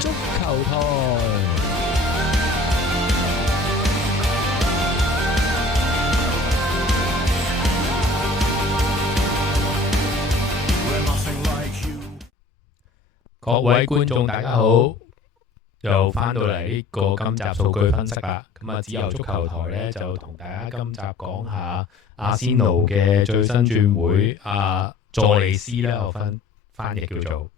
足球台。各位觀眾大家好，又翻到嚟呢個今集數據分析啦。咁啊，自由足球台呢，就同大家今集講下阿仙奴嘅最新轉會佐利斯呢，我翻譯叫做。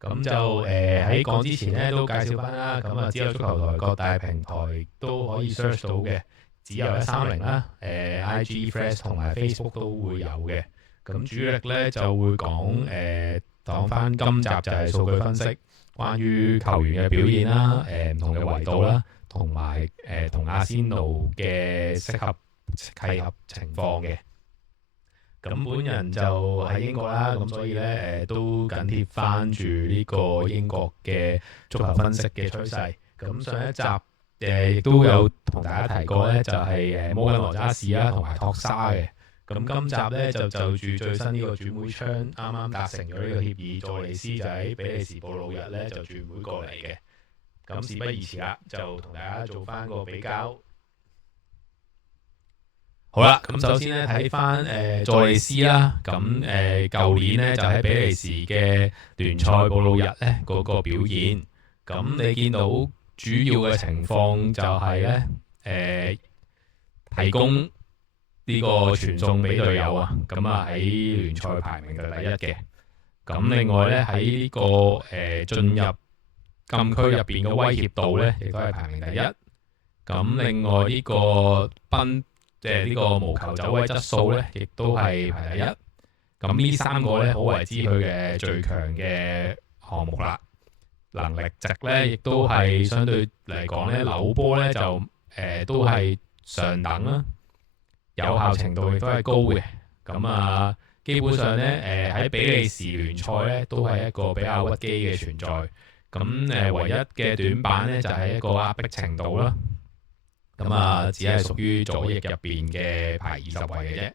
咁就喺講之前呢，都介紹翻啦。咁啊，自由足球台各大平台都可以 search 到嘅，只有130啦。IG、Threads 同埋 Facebook 都會有嘅。咁主力呢，就會講翻今集就係數據分析，關於球員嘅表現啦，唔同嘅維度啦，同埋同阿仙奴嘅契合情況嘅。咁本人就喺英國啦，咁所以咧都緊貼翻住呢個英國嘅足球分析嘅趨勢。咁上一集亦都有同大家提過咧，就係摩根羅渣士啦，同埋托沙嘅。咁今集咧就住最新呢個轉會窗啱啱達成咗呢個協議，佐利斯就喺比利時布魯日咧就轉會過嚟嘅。咁事不宜遲啦，就同大家做翻個比較。好啦，咁首先咧睇翻佐利斯啦，咁舊年咧就喺比利時嘅聯賽布魯日咧嗰個表現，咁你見到主要嘅情況就係咧提供呢個傳送俾隊友啊，咁啊喺聯賽排名就第一嘅。咁另外咧喺呢個進入禁區入邊嘅威脅度咧，亦都係排名第一。咁另外呢個呢個無球走位質素咧，亦都係排第一。咁呢三個咧，可謂之佢嘅最強嘅項目啦。能力值咧，亦都係相對嚟講咧，扭波咧就都係上等啦。有效程度亦都係高嘅。咁啊，基本上咧喺比利時聯賽咧，都係一個比較屈機嘅存在。咁唯一嘅短板咧，就係一個壓迫程度啦。咁啊，只係屬於左翼入邊嘅排20位嘅啫。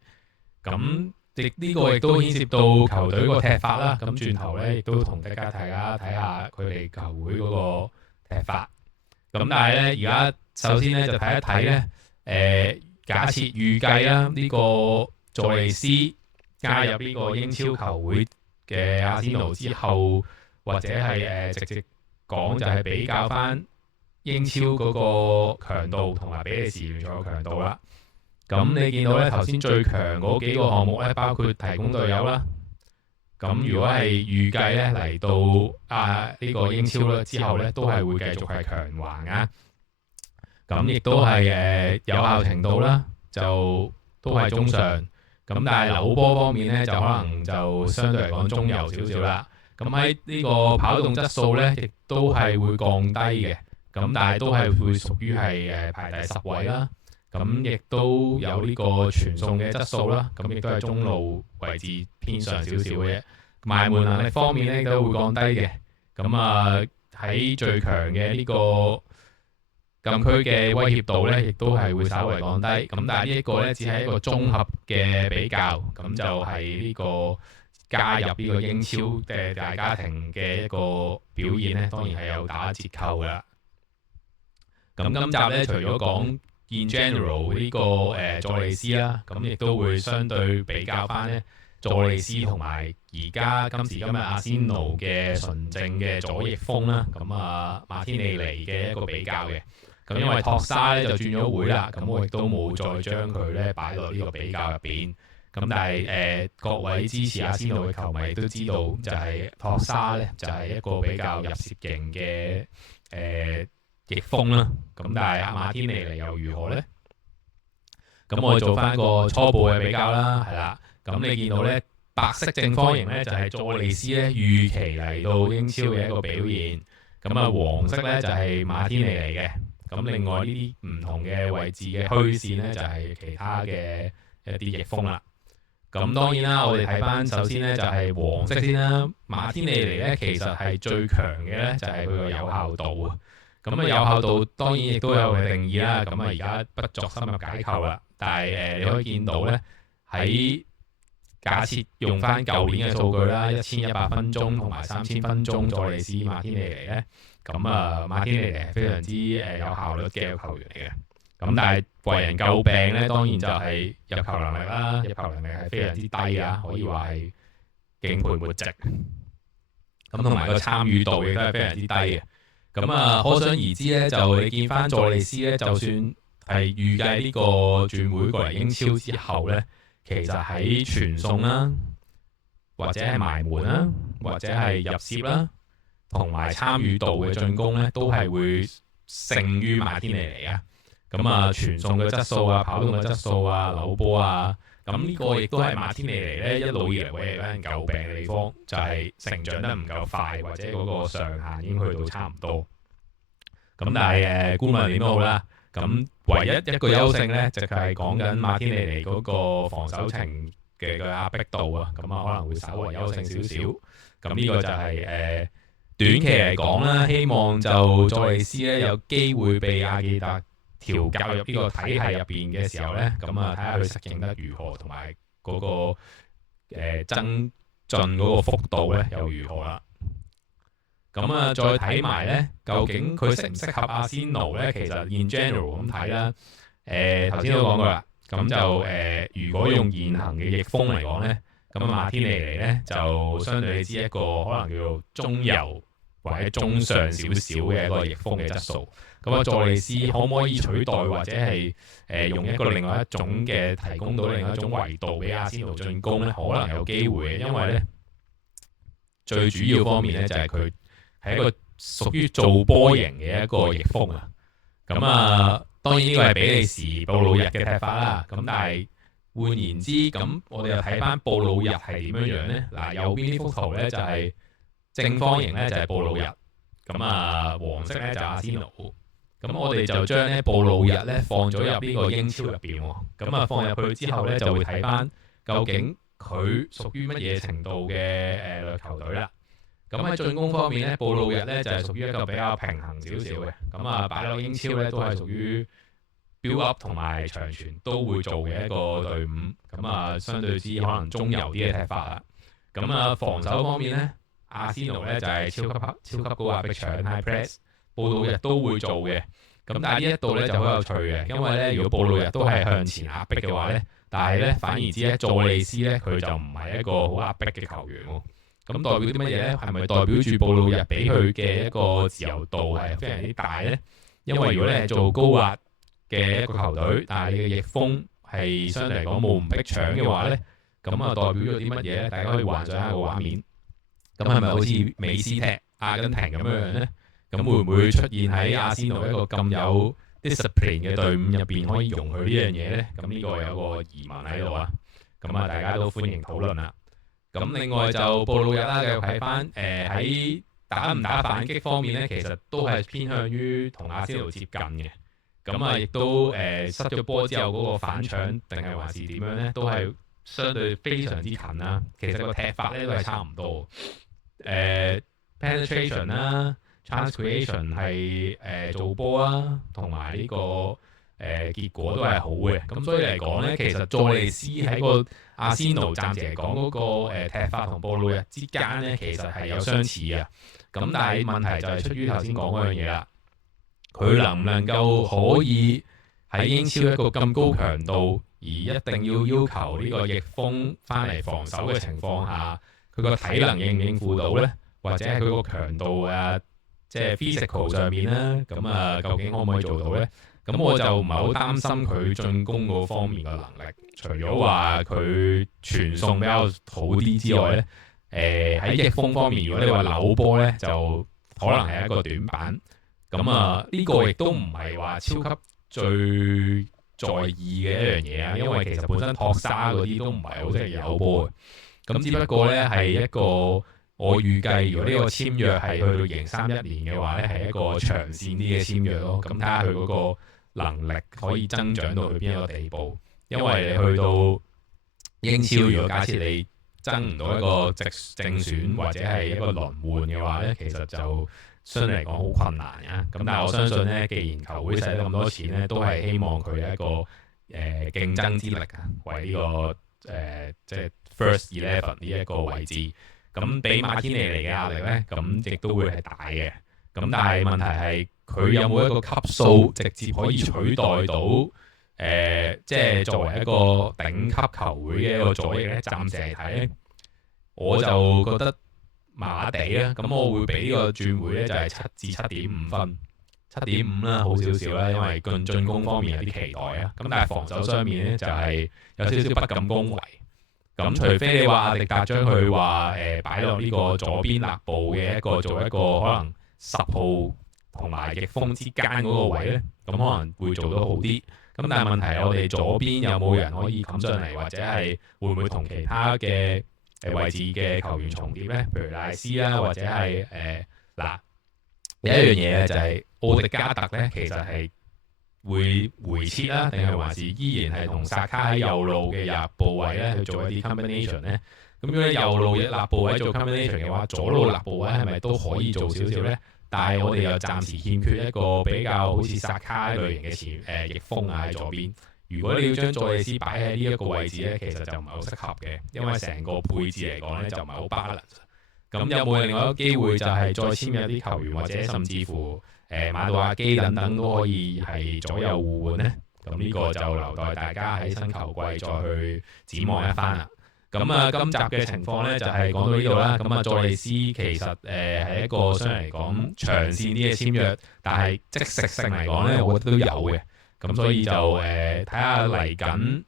咁呢個亦都牽涉到球隊個踢法啦。咁轉頭咧，亦都同大家睇下佢哋球會嗰個踢法。咁但係咧，而家首先咧就睇一睇咧，假設預計啦，呢個佐利斯加入呢個英超球會嘅阿仙奴之後，或者係直接講就係比較翻英超嗰個強度同埋比利時聯賽嘅強度啦。咁你見到咧頭先最強嗰幾個項目咧，包括提供隊友啦。咁如果係預計咧嚟到呢個英超咧之後咧，都係會繼續係強橫啊。咁亦都係有效程度啦，就都係中上。咁但係扭波方面咧，就可能就相對嚟講中游少少啦。咁喺呢個跑動質素咧，亦都係會降低嘅。咁但係都係會屬於係排第10位啦。咁亦都有呢個傳送嘅質素啦。咁亦都係中路位置偏上少少嘅啫。埋門能力方面咧都會降低嘅。咁啊喺最強嘅呢個禁區嘅威脅度咧，亦都係會稍為降低。咁但係呢一個咧，只係一個綜合嘅比較。咁就係呢個加入呢個英超嘅大家庭嘅一個表現咧，當然係有打折扣㗎啦。咁今集咧，除咗講 in general 呢個佐利斯啦，咁亦都會相對比較翻咧佐利斯同埋而家今時今日阿仙奴嘅純正嘅左翼鋒啦，咁啊馬天尼尼嘅一個比較嘅。咁因為托沙咧就轉咗會啦，咁我亦都冇再將佢咧擺落呢個比較入邊。咁但係各位支持阿仙奴嘅球迷都知道，就係托沙咧就係一個比較入攝型嘅翼鋒啦。咁但係阿馬天尼尼又如何咧？咁我哋做翻個初步嘅比較啦，係啦。咁你見到咧白色正方形咧就係佐利斯咧預期嚟到英超嘅一個表現。咁啊黃色咧就係馬天尼尼嘅。咁另外呢啲唔同嘅位置嘅虛線咧就係其他嘅一啲翼鋒啦。咁當然啦，我哋睇翻首先咧就係黃色先啦。馬天尼尼咧其實係最強嘅咧就係佢個有效度啊。咁啊有效度當然亦都有嘅定義啦。咁啊而家不作深入解構啦。但係你可以見到咧喺假設用翻舊年嘅數據啦，1100分鐘同埋3000分鐘，佐利斯馬天尼尼咧，咁馬天尼尼係非常之有效率嘅球員嚟嘅。咁但係為人詬病咧，當然就係入球能力啦，入球能力係非常之低啊，可以話係敬佩沒值。咁同埋個參與度亦都係非常之低嘅。咁可想而知咧，就你見翻佐利斯咧，就算係預計呢個轉會過嚟英超之後咧，其實喺傳送啦，或者係埋門啦，或者係入攝啦，同埋參與度嘅進攻咧，都係會勝於馬天尼尼嘅。咁傳送嘅質素啊，跑動嘅質素啊，扭波啊，咁呢個亦都係馬天尼尼咧一路以嚟俾人詬病嘅地方，就係成長得唔夠快，或者嗰個上限已經去到差唔多。咁但係無論點都好啦，咁唯一一個優勝咧，就係講緊馬天尼尼嗰個防守程嘅壓迫度啊，咁可能會稍為優勝少少。咁呢個就係短期嚟講啦，希望就佐利斯咧有機會被阿基達調教入呢個體系入邊嘅時候咧，咁睇下佢適應得如何，同埋嗰個增進嗰個幅度咧又如何啦。咁再睇埋咧，究竟佢適唔適合阿仙奴咧？其實 in general 咁睇啦，頭先都講過啦。咁就如果用現行嘅翼鋒嚟講咧，咁馬天尼尼咧就相對你知一個可能叫做中游或者中上少少嘅一個翼鋒嘅質素。咁佐利斯可唔可以取代或者係用一個另外一種嘅提供到另外一種維度俾阿仙奴進攻咧？可能有機會嘅，因為咧最主要方面咧就係佢係一個屬於做波型嘅一個翼鋒啊。咁當然呢個係比利時布魯日嘅踢法啦。咁但係換言之，咁我哋又睇翻布魯日係點樣樣咧？嗱，右邊呢幅圖咧就係正方形咧就係布魯日，咁黃色咧就阿仙奴。咁我哋就將咧布魯日咧放咗入呢個英超入邊喎。咁放入去之後咧就會睇翻究竟佢屬於乜嘢程度嘅球隊啦。咁喺進攻方面咧，布魯日咧就係屬於一個比較平衡少少嘅。咁擺落英超咧都係屬於 build up 同埋長傳都會做嘅一個隊伍。咁相對之可能中游啲嘅踢法啦。咁防守方面咧，阿仙奴咧就係超級高壓逼搶 high press。布魯日都會做嘅，咁但係呢一度咧就好有趣嘅，因為咧如果布魯日都係向前壓迫嘅話咧，但係咧反而之咧佐利斯咧佢就唔係一個好壓迫嘅球員喎。咁代表啲乜嘢咧？係咪代表住布魯日俾佢嘅一個自由度係非常之大咧？因為如果你係做高壓嘅一個球隊，但係你嘅翼鋒係相對嚟講冇唔逼搶嘅話咧，咁代表咗啲乜嘢咧？大家可以幻想一下個畫面，咁係咪好似美斯踢阿根廷咁樣咧？咁會唔會出現喺阿仙奴一個咁有 discipline 嘅隊伍入邊可以容許呢樣嘢咧？咁呢個有個疑問喺度啊！咁大家都歡迎討論啦。咁另外就布魯日啦，繼續睇翻喺打唔打反擊方面咧，其實都係偏向於同阿仙奴接近嘅。咁亦都失咗波之後嗰個反搶定係還是點樣咧，都係相對非常之近啦。其實個踢法咧都係差唔多。penetration 啦。Chance creation 係做波啊，同埋呢個結果都係好嘅。咁所以嚟講咧，其實佐利斯喺個阿仙奴暫時嚟講嗰個踢法同布魯日之間咧，其實係有相似嘅。咁但係問題就係出於頭先講嗰樣嘢啦，佢能唔能夠可以喺英超一個咁高強度，而一定要求呢個翼鋒翻嚟防守嘅情況下，佢個體能應唔應付到咧？或者係佢個強度即係 physical 上面啦，咁究竟可唔可以做到咧？咁我就唔係好擔心佢進攻嗰方面嘅能力，除咗話佢傳送比較好啲之外咧，喺翼鋒方面，如果你話扭波咧，就可能係一個短板。咁呢個亦都唔係話超級最在意嘅一樣嘢啊，因為其實本身托沙嗰啲都唔係好識扭波嘅。咁只不過咧係一個。我預計，如果呢個簽約係去到2031年嘅話咧，係一個長線啲嘅簽約咯。咁睇下佢嗰個能力可以增長到去邊一個地步。因為你去到英超，如果假設你爭唔到一個正選或者係一個輪換嘅話咧，其實就相對嚟講好困難嘅。咁但係我相信咧，既然球會使咗咁多錢咧，都係希望佢有一個競爭之力啊，為呢個即係 First 11呢一個位置。咁俾馬天尼嚟嘅壓力咧，咁亦都會係大嘅。咁但係問題係佢有冇一個級數直接可以取代到即係作為一個頂級球會嘅一個左翼咧？暫時嚟睇咧，我就覺得麻麻地啦。咁我會俾呢個轉會咧就係7至7.5分，7.5啦，好少少啦，因為進攻方面有啲期待啊。咁但係防守上面咧就係有少少不敢恭維。咁除非你話阿迪達將佢話擺落呢個左邊肋部嘅一個做一個可能10號同埋翼鋒之間嗰個位咧，咁可能會做到好啲。咁但係問題係我哋左邊有冇人可以冚上嚟，或者係會唔會同其他嘅位置嘅球員重疊咧？譬如賴斯啦，或者係嗱有一樣嘢咧就係奧迪加特咧，其實係會回撤啦，定係還是依然係同薩卡喺右路嘅入部位咧去做一啲 combination 咧？咁如果右路嘅立部位做 combination 嘅話，左路立部位係咪都可以做少少咧？但係我哋又暫時欠缺一個比較好似薩卡類型嘅翼鋒啊喺左邊。如果你要將佐利斯擺喺呢一個位置咧，其實就唔係好適合嘅，因為成個配置嚟講咧就唔係好 balance。咁有冇另外一個機會就係再簽入啲球員，或者甚至乎馬杜亞基等等都可以係左右互換咧？咁呢個就留待大家喺新球季再去展望一番啦。咁啊，今集嘅情況咧就係講到呢度啦。咁啊，佐利斯其實係一個相對嚟講長線啲嘅簽約，但係即食性嚟講咧，我覺得都有嘅。咁所以就睇下嚟緊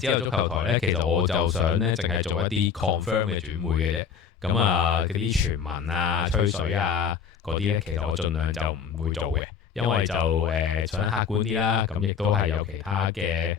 之後足球台咧，其實我就想咧淨係做一啲 confirm 嘅轉會嘅啫。咁啊，嗰啲傳聞啊、吹水啊嗰啲咧，其實我盡量就唔會做嘅，因為就想客觀啲啦。咁亦都係有其他嘅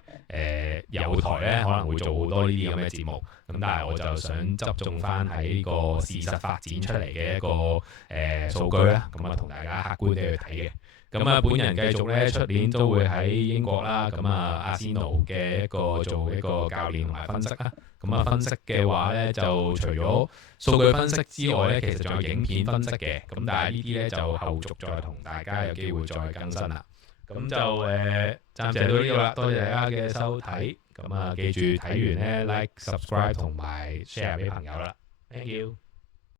友台咧，可能會做好多呢啲咁嘅節目。咁但係我就想側重翻喺呢個事實發展出嚟嘅一個數據啦。咁啊，同大家客觀啲去睇嘅。咁啊，本人繼續咧，出年都會喺英國啦。咁啊，阿仙奴嘅一個做一個教練同埋分析啦。咁啊，分析嘅話咧，就除咗數據分析之外咧，其實仲有影片分析嘅。咁但係呢啲咧就後續再同大家有機會再更新啦。咁就暫時到呢度啦。多謝大家嘅收睇。咁啊，記住睇完咧 like、subscribe 同埋 share 俾朋友啦。Thank you。